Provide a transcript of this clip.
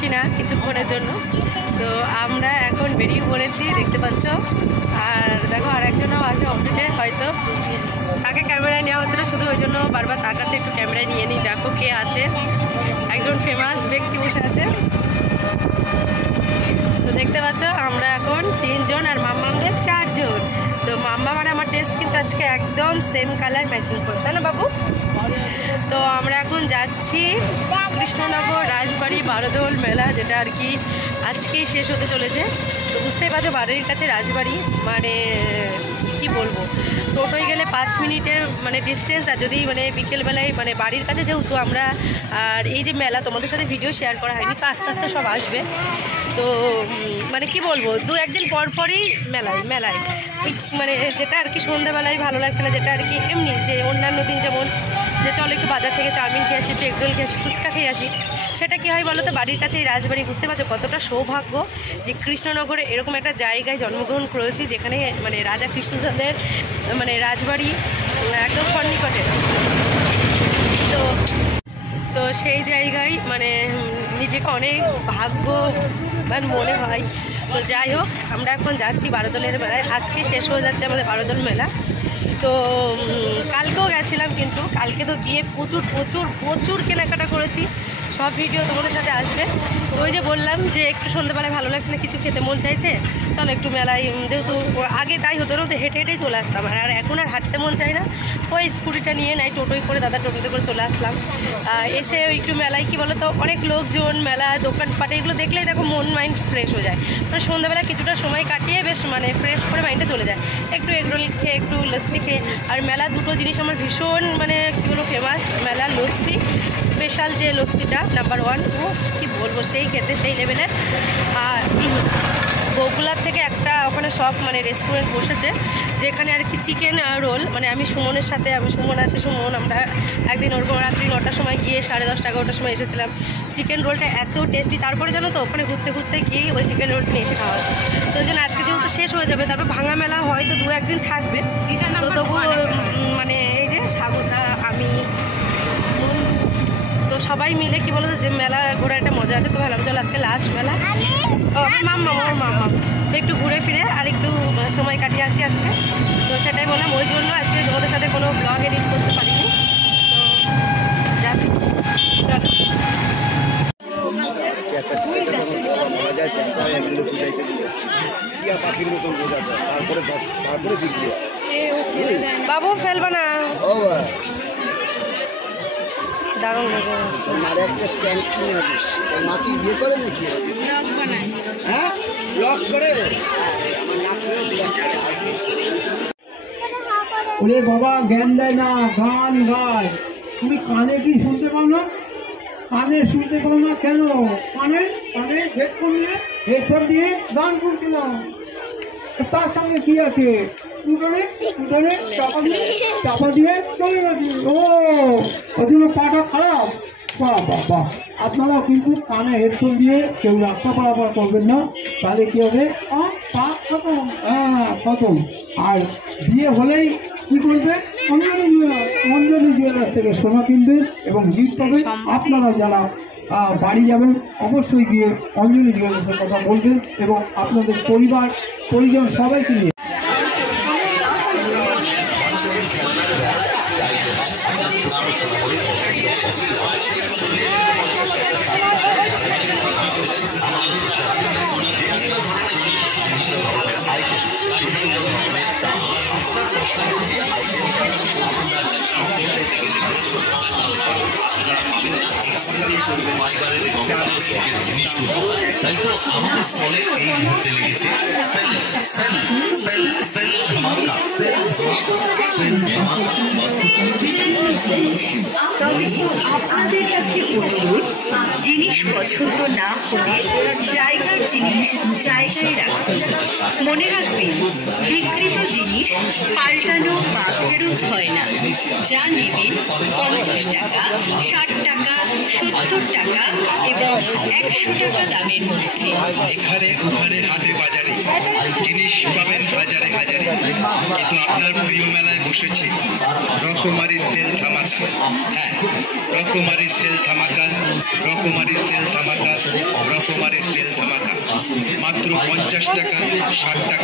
বেশি না, কিছুক্ষণের জন্য। তো আমরা এখন বেরিয়ে পড়েছি, দেখতে পাচ্ছ। আর দেখো আর একজনও আছে অপোজিটে, হয়তো তাকে ক্যামেরায় নেওয়া হচ্ছে না, শুধু ওই জন্য বারবার তার কাছে একটু ক্যামেরায় নিয়ে নিই। দেখো কে আছে, একজন ফেমাস ব্যক্তি বসে আছে। তো দেখতে পাচ্ছ আমরা এখন 3 জন আর মাম্মাদের 4 জন। তো মাম্মা মানে আমার টেস্ট কিন্তু আজকে একদম সেম কালার ম্যাচিং করে, তাই না বাবু? তো আমরা এখন যাচ্ছি কৃষ্ণনগর রাজবাড়ি বারোদোল মেলা, যেটা আর কি আজকেই শেষ হতে চলেছে। তো বুঝতেই পারছো বাড়ির কাছে রাজবাড়ি, মানে কি বলবো, টোটোয় গেলে 5 মিনিটের মানে ডিস্টেন্স। আর যদি মানে বিকেলবেলায় মানে বাড়ির কাছে যেহেতু আমরা, আর এই যে মেলা তোমাদের সাথে ভিডিও শেয়ার করা হয়নি, তো আস্তে আস্তে সব আসবে। তো মানে কি বলবো, 2-1 দিন পর পরই মেলায় মানে যেটা আর কি সন্ধ্যাবেলায় ভালো লাগছে না, যেটা আর কি এমনি যে অন্যান্য দিন যেমন যে চলো একটু বাজার থেকে চাউমিন খেয়ে আসি, একটু এগরোল খেয়ে আসি, ফুচকা খেয়ে আসি, সেটা কী হয় বলো তো, বাড়ির কাছে এই রাজবাড়ি। বুঝতে পারছো কতটা সৌভাগ্য যে কৃষ্ণনগরে এরকম একটা জায়গায় জন্মগ্রহণ করেছি, যেখানে মানে রাজা কৃষ্ণচন্দ্রের মানে রাজবাড়ি একদম সন্নিকটে। তো সেই জায়গায় মানে নিজেকে অনেক ভাগ্যবান মনে হয়। তো যাই হোক, আমরা এখন যাচ্ছি বারোদোলের মেলায়। আজকে শেষ হয়ে যাচ্ছে আমাদের বারোদোল মেলা। তো কালকেও গেছিলাম, কিন্তু কালকে তো গিয়ে প্রচুর কেনাকাটা করেছি। সব ভিডিও তোমাদের সাথে আসবে। তো ওই যে বললাম যে একটু সন্ধ্যাবেলায় ভালো লাগছে না, কিছু খেতে মন চাইছে, চলো একটু মেলায়। যেহেতু আগে তাই হতো না, তো হেঁটেই চলে আসতাম। আর এখন আর হাঁটতে মন চাই না, ওই স্কুটিটা নিয়ে নাই, টোটোয় করে দাদা টোটোতে করে চলে আসলাম। এসে ওই একটু মেলায় কি বলো তো, অনেক লোকজন, মেলা, দোকানপাট, এগুলো দেখলেই দেখো মন মাইন্ড ফ্রেশ হয়ে যায়। মানে সন্ধ্যাবেলা কিছুটা সময় কাটিয়ে বেশ মানে ফ্রেশ করে মাইন্ডে চলে যায়। একটু এগরোল খেয়ে, একটু লস্যি খেয়ে। আর মেলার দুটো জিনিস আমার ভীষণ মানে কী বলবো ফেমাস, মেলার লস্যি, স্পেশাল যে লস্যিটা নাম্বার 1, ও কী বলবো, সেই খেতে সেই লেভেলের। আর বগুলার থেকে একটা ওখানে সব মানে রেস্টুরেন্ট বসেছে, যেখানে আর কি চিকেন রোল, মানে আমি সুমনের সাথে, সুমন আমরা একদিন ওরকম রাত্রি 9টার সময় গিয়ে 10:30-11টার সময় এসেছিলাম। চিকেন রোলটা এত টেস্টি। তারপরে জানো তো ওখানে ঘুরতে গিয়ে ওই চিকেন রোলটা নিয়ে এসে খাওয়া হতো। তো ওই জন্য আজকে যেহেতু শেষ হয়ে যাবে, তারপর ভাঙা মেলা হয়তো 2-1 দিন থাকবে। তো তবুও মানে এই যে স্বাগতা, আমি, তো সবাই মিলে কি বলতো যে মেলা ঘোরা একটা মজা আছে। তো ভাবলাম চলো আজকে লাস্ট মেলা, মাম্মা একটু ঘুরে ফিরে আর একটু সময় কাটিয়ে আসি আজকে। তো সেটাই বললাম, ওই জন্য আজকে তোমাদের সাথে কোনো ব্লগ এডিট করতে পারিনি। তো যাচ্ছি, বাবু ফেলবে না, দারুণ লাগে। ওরে বাবা, জ্ঞান দেয় না, গান গায়। তুমি কানে কি শুনতে পাও না? কানে শুনতে পাও না কেন? কানে হেডফোন দিয়ে গান শুনছিলাম। তার সঙ্গে কি আছে? উঠোনে চাপা দিয়ে চলে গেছি। ওই জন্য পাটা খারাপ। বাহ, আপনারাও কিন্তু কানে হেডফোন দিয়ে কেউ রাস্তা পারাপার করবেন না, তাহলে কি হবে? পা খতম, খতম। আর বিয়ে হলেই কি করবে? অঞ্জলি জুয়েলার্স থেকে সোনা কিনবেন এবং গিফট পাবেন। আপনারা যারা বাড়ি যাবেন অবশ্যই গিয়ে অঞ্জলি জুয়েলার্সের কথা বলবেন এবং আপনাদের পরিজন সবাইকে নিয়ে। তাই তো আমাদের স্টলে এই মুহূর্তে লেগেছে তবে আপনাদের কাছে অনুরোধ, জিনিস পছন্দ না হলে জায়গার জিনিস জায়গায় রাখুন। মনে রাখবেন, বিকৃত জিনিস পাল্টানো বা ফেরত হয় না। যা নেবেন 50 টাকা, 60 টাকা, 70 টাকা এবং 100 টাকা দামের মধ্যে। এখানে ওখানে হাটে বাজারে জিনিস পাবেন হাজারে হাজারে, কিন্তু আপনার প্রিয় মেলায় বসেছে রকমারি সেল ধামাকা। হ্যাঁ, রকমারি সেল ধামাকা, রকমারি সেল ধামাকা, রকমারি সেল ধামাকা। মাত্র 50 টাকা, 60 টাকা।